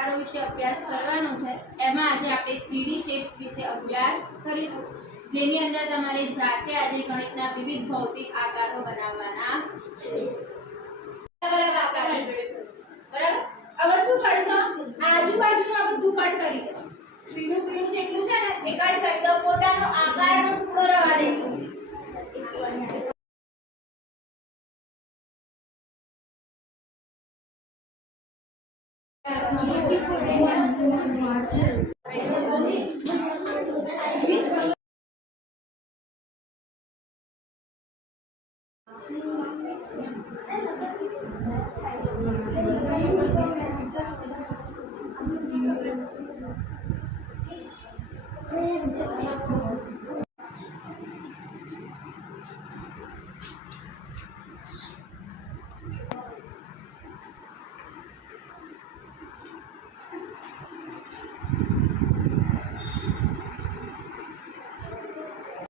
આકારો વિશે અભ્યાસ કરવાનો છે। એમાં આજે આપણે 3D શેપ્સ વિશે અભ્યાસ કરીશું, જેની અંદર તમારે જાતે આજે ગણિતના વિવિધ ભૌતિક આકારો બનાવવાના છે। અલગ અલગ આકાર જોડે, બરાબર। હવે શું કરશો, આજુબાજુનું આ બધું કટ કરી દો, ત્રીનું જેટલું છે ને એ કટ કરી દો, પોતાનો આકારનો ટુકડો રવા દેજો।